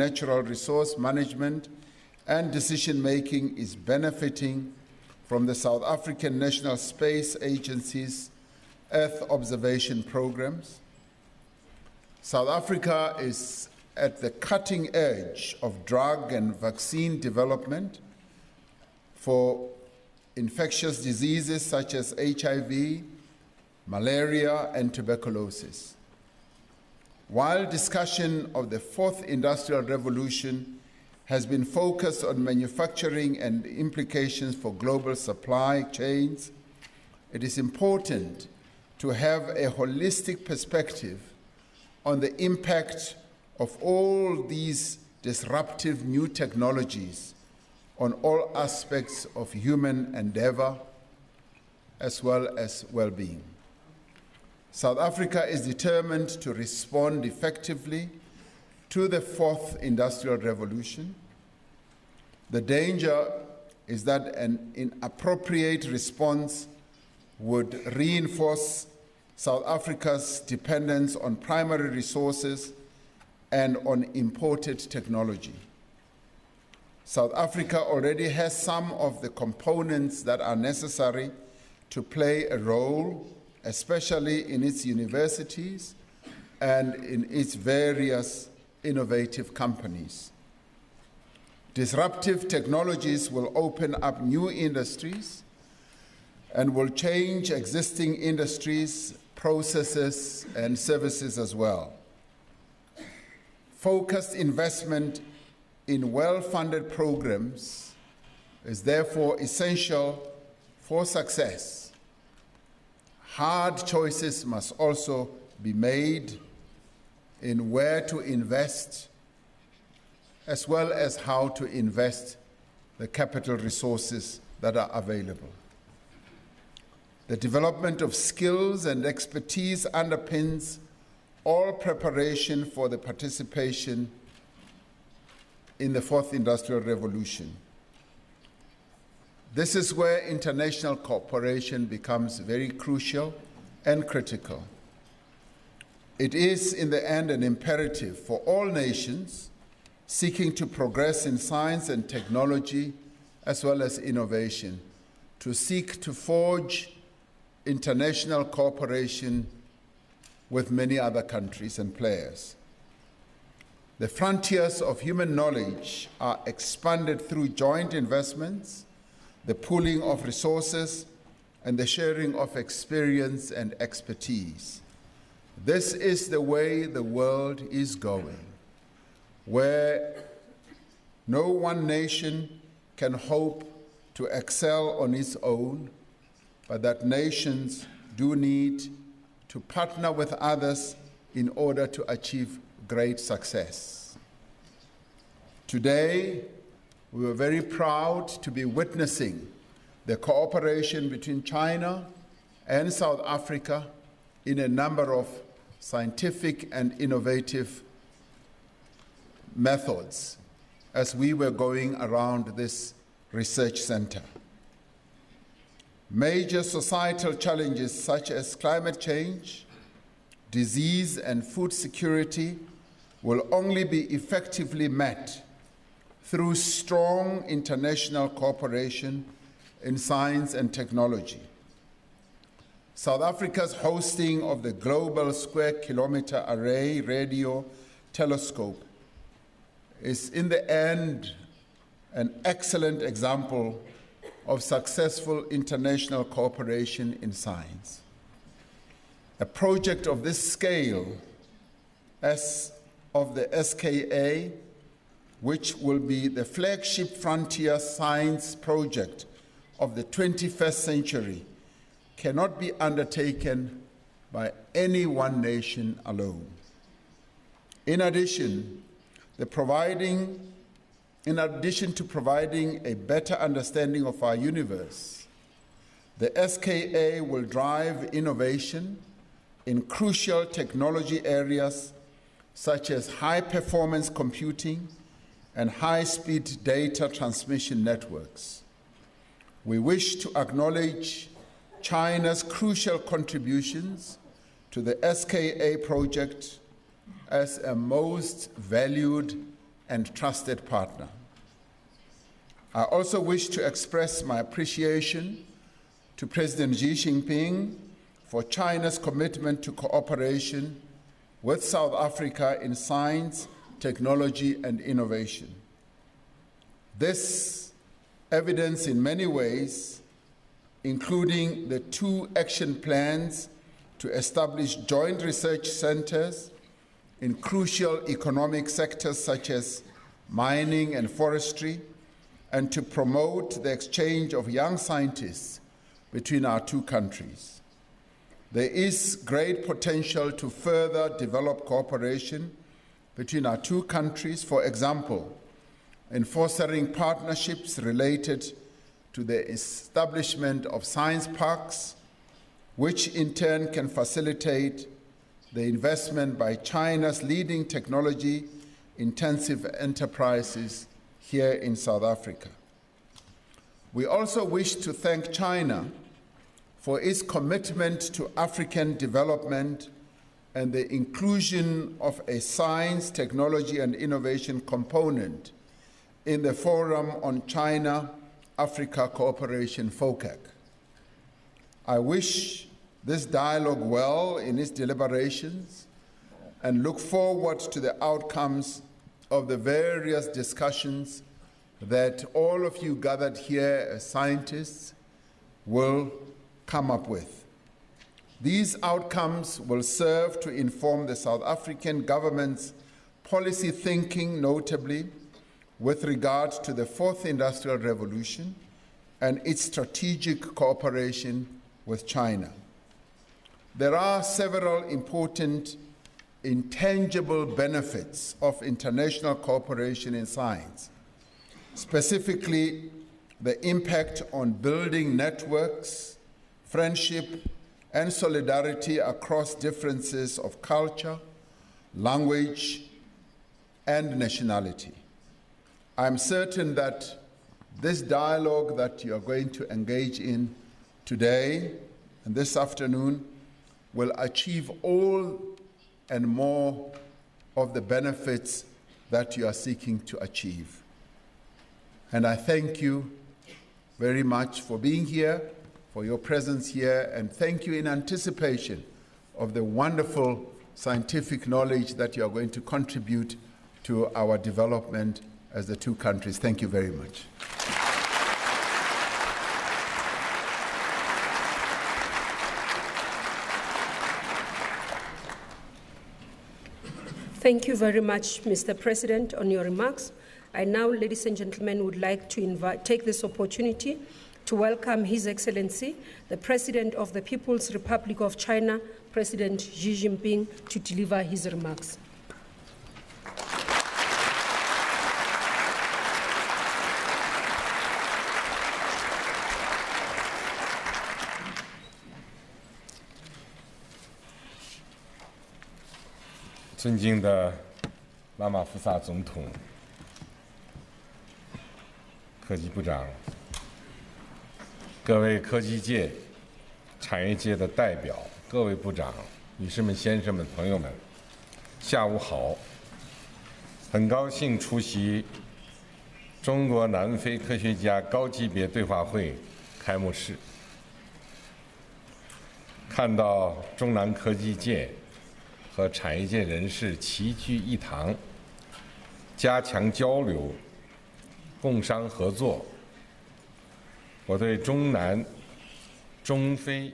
natural resource management and decision-making is benefiting from the South African National Space Agency's Earth observation programs. South Africa is at the cutting edge of drug and vaccine development for infectious diseases such as HIV, malaria, and tuberculosis. While discussion of the fourth industrial revolution has been focused on manufacturing and implications for global supply chains, it is important to have a holistic perspective on the impact of all these disruptive new technologies on all aspects of human endeavor as well as well-being. South Africa is determined to respond effectively to the fourth industrial revolution. The danger is that an inappropriate response would reinforce South Africa's dependence on primary resources and on imported technology. South Africa already has some of the components that are necessary to play a role, especially in its universities and in its various innovative companies. Disruptive technologies will open up new industries and will change existing industries, processes, and services as well. Focused investment in well-funded programs is therefore essential for success. Hard choices must also be made in where to invest, as well as how to invest the capital resources that are available. The development of skills and expertise underpins all preparation for the participation in the fourth industrial revolution. This is where international cooperation becomes very crucial and critical. It is, in the end, an imperative for all nations seeking to progress in science and technology, as well as innovation, to seek to forge international cooperation with many other countries and players. The frontiers of human knowledge are expanded through joint investments, the pooling of resources, and the sharing of experience and expertise. This is the way the world is going, where no one nation can hope to excel on its own, but that nations do need to partner with others in order to achieve great success. Today, we are very proud to be witnessing the cooperation between China and South Africa in a number of scientific and innovative methods as we were going around this research center. Major societal challenges such as climate change, disease, and food security will only be effectively met through strong international cooperation in science and technology. South Africa's hosting of the Global Square Kilometre Array Radio Telescope is, in the end, an excellent example of successful international cooperation in science. A project of this scale, as of the SKA, which will be the flagship frontier science project of the 21st century, cannot be undertaken by any one nation alone. In addition to providing a better understanding of our universe, the SKA will drive innovation in crucial technology areas such as high-performance computing and high-speed data transmission networks. We wish to acknowledge China's crucial contributions to the SKA project as a most valued and trusted partner. I also wish to express my appreciation to President Xi Jinping for China's commitment to cooperation with South Africa in science, technology, and innovation. This evidence in many ways, including the 2 action plans to establish joint research centers in crucial economic sectors such as mining and forestry, and to promote the exchange of young scientists between our 2 countries. There is great potential to further develop cooperation between our 2 countries, for example, in fostering partnerships related to the establishment of science parks, which in turn can facilitate the investment by China's leading technology-intensive enterprises here in South Africa. We also wish to thank China for its commitment to African development and the inclusion of a science, technology, and innovation component in the Forum on China-Africa Cooperation, FOCAC. I wish this dialogue well in its deliberations and look forward to the outcomes of the various discussions that all of you gathered here as scientists will come up with. These outcomes will serve to inform the South African government's policy thinking, notably with regard to the 4th Industrial Revolution and its strategic cooperation with China. There are several important intangible benefits of international cooperation in science, specifically the impact on building networks, friendship, and solidarity across differences of culture, language, and nationality. I'm certain that this dialogue that you are going to engage in today and this afternoon will achieve all and more of the benefits that you are seeking to achieve. And I thank you very much for being here, for your presence here, and thank you in anticipation of the wonderful scientific knowledge that you are going to contribute to our development as the 2 countries. Thank you very much. Thank you very much, Mr. President, on your remarks. I now, ladies and gentlemen, would like to take this opportunity to welcome His Excellency, the President of the People's Republic of China, President Xi Jinping, to deliver his remarks.尊敬的拉马福萨总统、科技部长、各位科技界、产业界的代表、各位部长、女士们、先生们、朋友们，下午好！很高兴出席中国南非科学家高级别对话会开幕式，看到中南科技界和产业界人士齐聚一堂，加强交流、共商合作。我对中南、中非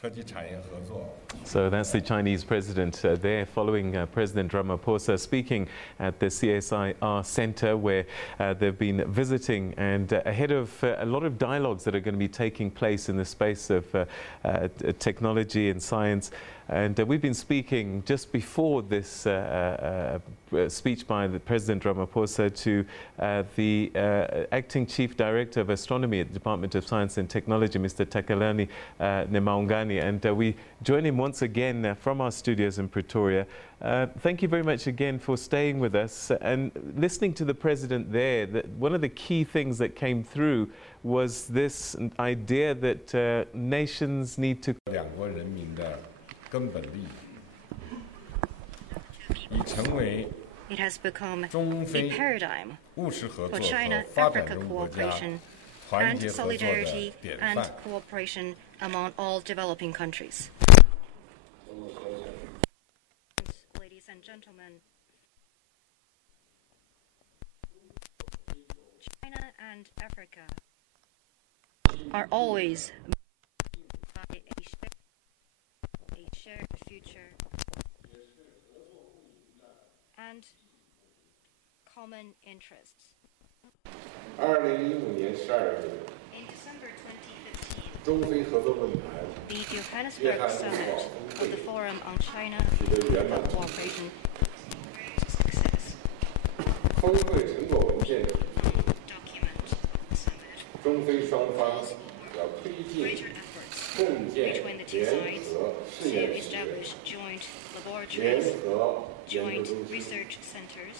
科技产业合作。 So that's the Chinese president there, following President Ramaphosa speaking at the CSIR Center, where they've been visiting, and ahead of a lot of dialogues that are going to be taking place in the space of technology and science. And we've been speaking just before this speech by the President Ramaphosa to the Acting Chief Director of Astronomy at the Department of Science and Technology, Mr. Takalani Nemaungani, and we join him once again from our studios in Pretoria. Thank you very much again for staying with us and listening to the President there. That one of the key things that came through was this idea that nations need to 两国人民的根本利益，以成为 It has become 中 a 非 paradigm 务实合作 for 和 China-Africa 发展中国家 cooperation 团 and 结合作的 solidarity 典 and 范。 cooperation among all developing countries. Ladies and gentlemen, China and Africa are always by a shared future and common interests. 2015年12月， In December 2015, 中非合作论坛 the Johannesburg Summit of the Forum on China 取得圆满 Africa Cooperation great success. 峰会成果文件指出， Document summit 中非双方要推进 greater efforts 共建 between the two 联 sides 合试 to 验室、 establish joint 联 laboratories, 合研 joint 究中心， research centers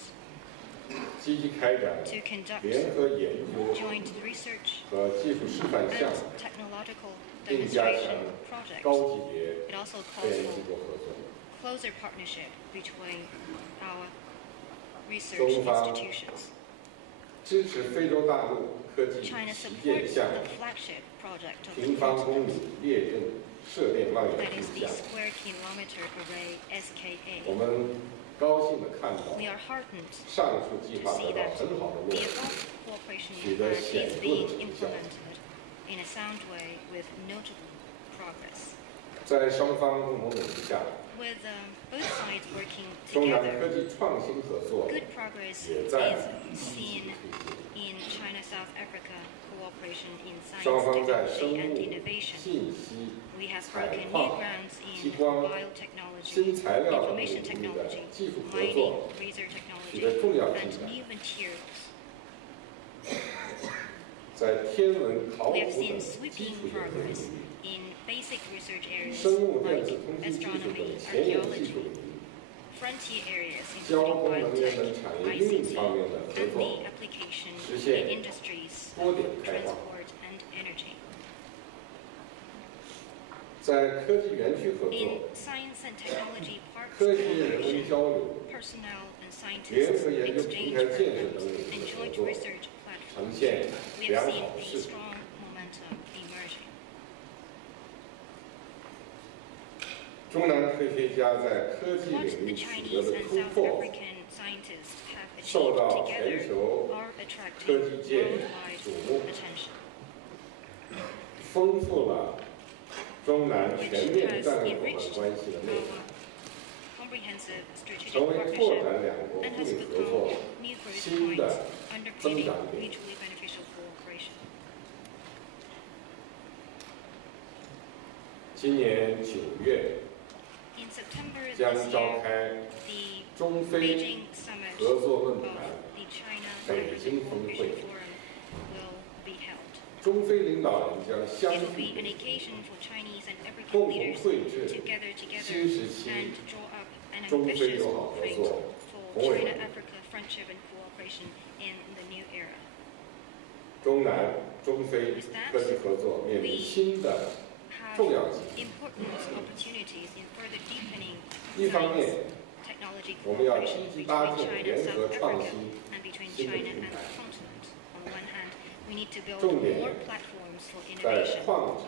积极开展 to conduct 联合研究 joint research 和技术示范 and 项目， technological 并加强 demonstration projects. 高级别 It also 科 calls 研 for 机构合作。 closer partnership between our research 中方 institutions. 支持非洲大陆科技 China 旗舰 supports 项目 the flagship project of the 平方公里 continent, 列阵射电望远 that 镜 is the 项目。 Square Kilometer Array 我 SKA. 们高兴地看到 We are heartened 上述计 to 划 see 得到 that 很好的落 the 实。 above cooperation 取得 plan 显 is 著的 being 成效。 implemented in a sound way with notable progress. 在双方共同努力下， With both sides working 中南科 together, 技创新合作 good progress 也在 is seen in China-South Africa cooperation in 双 science, 方在生 technology, and 物、 innovation. 信息、 We have 采 broken new 矿、 grounds 激 in 光、 biotechnology, 新材料等领 information 域的 technology, 技术合 mining, 作 laser 取 technology, 得重要进 and 展。 new materials. 在天文、考 We 古 have 等 seen 基 sweeping 础研究 progress 领域、 in basic research areas 生物电 like 子通信技术 astronomy, 等前沿技 archaeology, 术领域、 frontier areas 交 including 通能源 biotech, 等产业应用 ICT, 方面的合 and 作 the application 实现 in industries, 多点开放。 transport, and energy. 在科技园区合 In 作、 science and technology parks 科技人文 cooperation, 交流、 personnel and 联 scientists 合研究 exchange 平台建设 programs 等领域 and 的合 joint 作， research 呈 platforms. 现 We 良 have seen 好 a 势头。 strong momentum emerging. 中南科学家在科技 What 领 the 域取得 Chinese 的 and 突 South 破， African scientists have 受 achieved 到全 together 球 are 科 attracting 技界 worldwide 瞩目， attention, 丰富了中南 which 全面 has 战略伙伴 enriched 关系的内容， our comprehensive strategic 成为拓 partnership 展两国 and 互 has 利合作 become new growth 新的 points 增 underpinning 长点。 mutually beneficial cooperation. 今年9月 In September 将 this 召 year, 开 the 中非 Beijing Summit 合作 of 论坛 the China 北 Africa 京峰 Cooperation 会。 Forum will be held. 中非领导人将相 It will 继 be an 为基， occasion for Chinese and African 共同 leaders 绘制 to gather together 新时期 and draw up an 中非 ambitious 友好合 blueprint 作 for 宏伟 China-Africa friendship and cooperation in the new era. 中南、中非科技合作面临新的 Have 重要机遇。 important opportunities in further deepening 一方面， science, technology 我们要 cooperation 积极 between 搭建 China 联 and 合 South 创 Africa 新 and between 新的 China 平 and 台 the continent. On the one hand, we need to build 重点 more platforms for 在 innovation 矿产、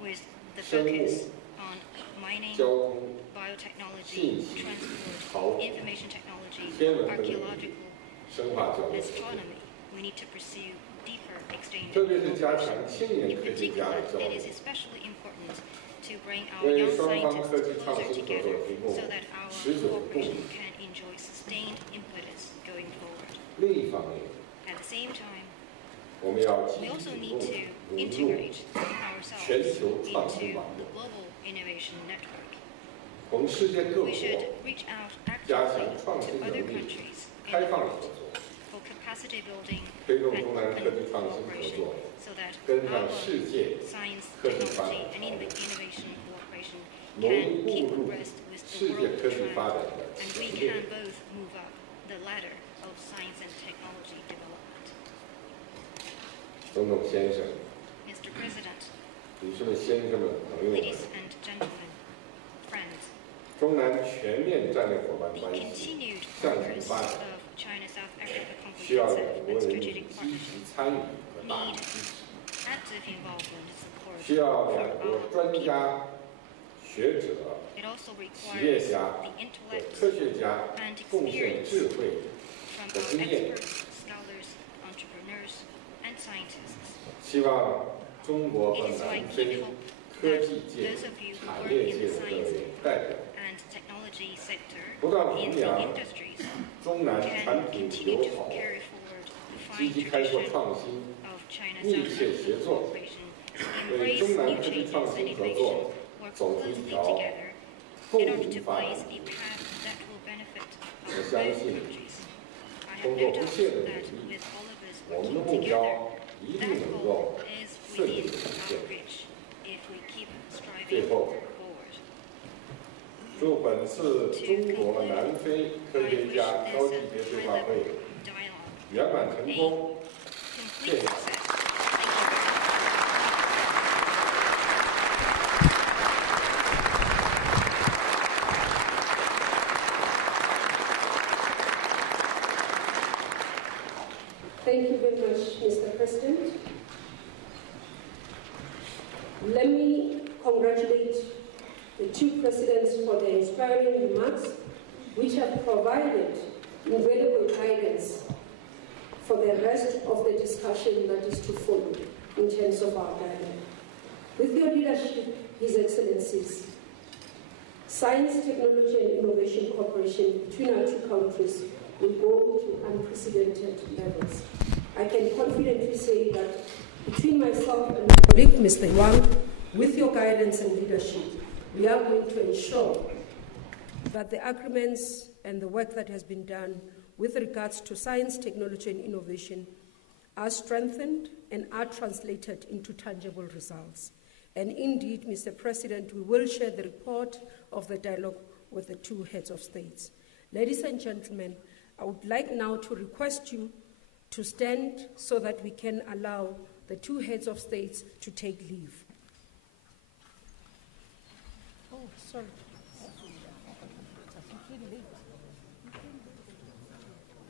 with the 生物 focus on mining, 交通、 biotechnology, 信息、 transport, 考古、 information technology, 天文等领域 archaeological, 深化交流合作， astronomy. We need to pursue deeper exchange 特 and 别是加 cooperation. 强青年 In 科学家 particular, 的交 it 流 is， especially important to bring our 为 young 双方科 scientists 技创 closer 新合 together 作提供 so that our 持久的动 cooperation 力。 can enjoy sustained impetus going forward. 另一方面， At the same time, 我们要积 we 极 also 主 need 动 to 融入 integrate ourselves 全球创新 into 网 the 络， global innovation network. 同世界各 We 国 should reach out 加 actively 强创新 to 能 other 力 countries in 开 the 放的 world 合作， for capacity building 推动 and 中南科技 open 创新合 cooperation 作 so that 跟上 our 世界 science, 科技发 technology, 展 and 潮流， innovation cooperation 容易 can 步 keep 入 abreast with 世 the 界 world 科技发 trend, 展的 and 前 we 列。 can both move up the ladder of science and technology development. 总统先生、 Mr. President, 女士们、先生们、朋友们， ladies and gentlemen, friends, 中中南全面战略伙伴 The 关系 continued 向前 progress 发展， of China-South Africa 需要两 comprehensive 国 and 人民 strategic 积极 partnership 参与和大力 need 支持， active involvement and support 需要 from 两国 our 专 people. 家、学者、 It also 企业 requires 家 the 和 intellect 科学家 and 贡献 experience 智慧 from 和 our 经验， experts, scholars, entrepreneurs, and scientists. 希望中国 It 和 is 南 my 非 keen hope 科 that 技界、 those of you who 产 work 业 in 界 the 的各 science 位代表， and technology sector 不断弘 in the 扬 industries 中南 can 产品 continue 友 to 好、 carry forward the 积 fine 极开拓 tradition 创新、 of 密 China-South 切 Africa 协作， cooperation, 为 embrace 中南 new 科技 changes 创 and 新合 innovation, 作 work 走出一 closely 条 together 共 in order 赢 to 发展 blaze 的 a 路。 path that will benefit 我 our 相 both 信 countries. I 通 have 过 no 不 doubt 懈的努 that 力， with all of us 我们的 working 目 together, 标一定 that 能 goal 够 is 顺利 within 实 our 现。 reach if we keep 最 striving 后， forward. 祝本次中国南非科 I 学 wish 家 this 高级别对话会 high-level dialogue 圆满成功。 complete success. Thank you very much. Thank you very much, Mr. President. Let me congratulate the two presidents for their inspiring remarks, which have provided invaluable guidance for the rest of the discussion that is to follow in terms of our dialogue. With your leadership, His Excellencies, science, technology, and innovation cooperation between our two countries will go to unprecedented levels. I can confidently say that between myself and my colleague, Mr. Wang, with your guidance and leadership, we are going to ensure that the agreements and the work that has been done with regards to science, technology, and innovation are strengthened and are translated into tangible results. And indeed, Mr. President, we will share the report of the dialogue with the two heads of states. Ladies and gentlemen, I would like now to request you to stand so that we can allow the two heads of states to take leave. Oh, sorry.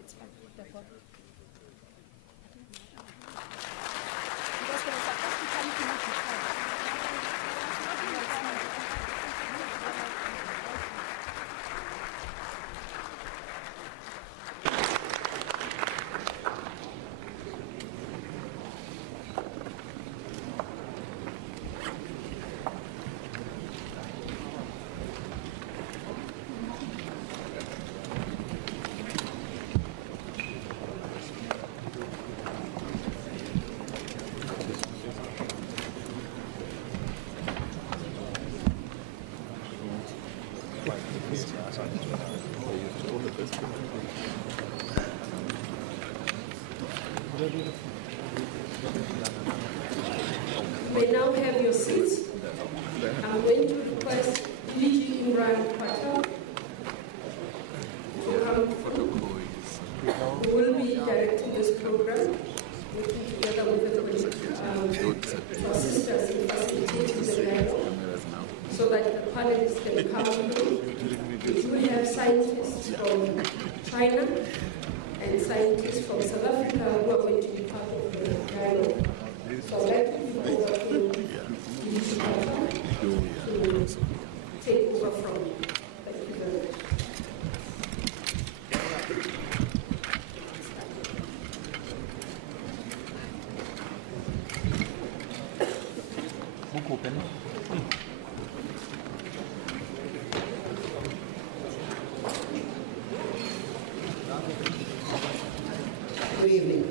It's fine. You may now have your seats. I'm going to request DG Imran Patel to come, who will be directing this program, working together with the to assist us in facilitating the dialogue so that the panelists can come in. We do have scientists from China and scientists from South Africa who are going to be part of the dialogue. So I'd like to give over to DG Patel to take over from you. Thank you very much. Good evening.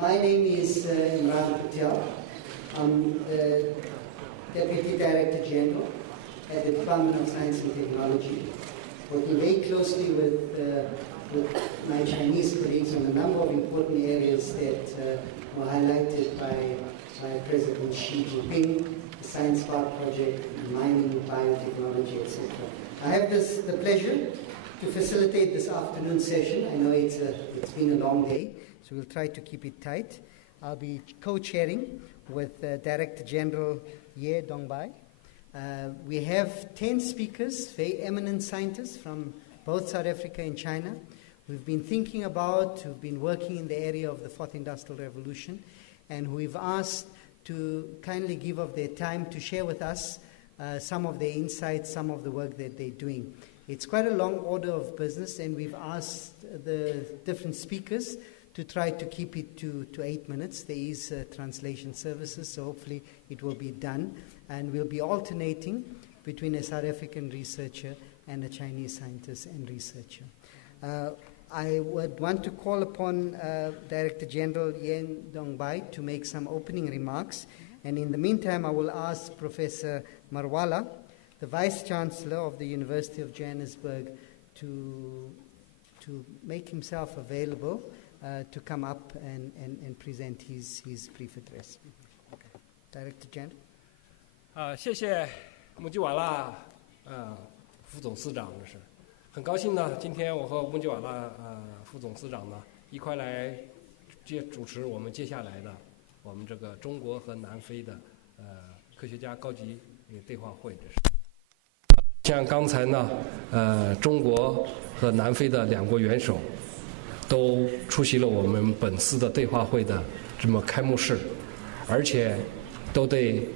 My name is Imran Patel. I'm the Deputy Director General at the Department of Science and Technology, working very closely with my Chinese colleagues on a number of important areas that were highlighted by President Xi Jinping, the Science Park project, mining, biotechnology, etc. I have the pleasure to facilitate this afternoon session. I know it's been a long day, so we'll try to keep it tight. I'll be co-chairing with Director General Ye Dongbai. We have 10 speakers, very eminent scientists from both South Africa and China. We've been thinking about, who've been working in the area of the Fourth Industrial Revolution, and who we've asked to kindly give of their time to share with us some of their insights, some of the work that they're doing. It's quite a long order of business, and we've asked the different speakers to try to keep it to 8 minutes. There is translation services, so hopefully it will be done. And we'll be alternating between a South African researcher and a Chinese scientist and researcher. I would want to call upon Director General Yen Dongbai to make some opening remarks. And in the meantime, I will ask Professor Marwala, the Vice Chancellor of the University of Johannesburg, to make himself available to come up and present his brief address. Okay. Director General. 谢谢穆基瓦拉副总司长，这是很高兴呢。今天我和穆基瓦拉副总司长呢一块来主持我们接下来的我们这个中国和南非的科学家高级对话会。这是像刚才呢中国和南非的两国元首都出席了我们本次的对话会的这么开幕式，而且都对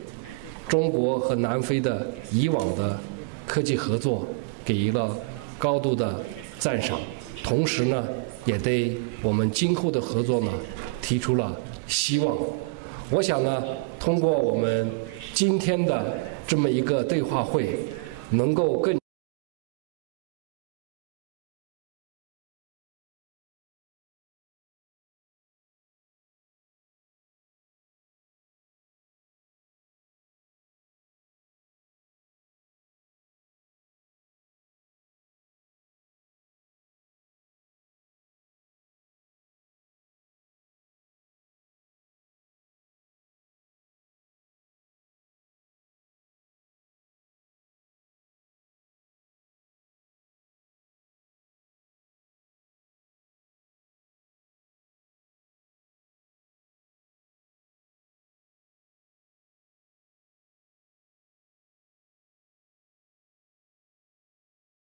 中国和南非的以往的科技合作给予了高度的赞赏，同时呢，也对我们今后的合作呢提出了希望。我想呢，通过我们今天的这么一个对话会，能够更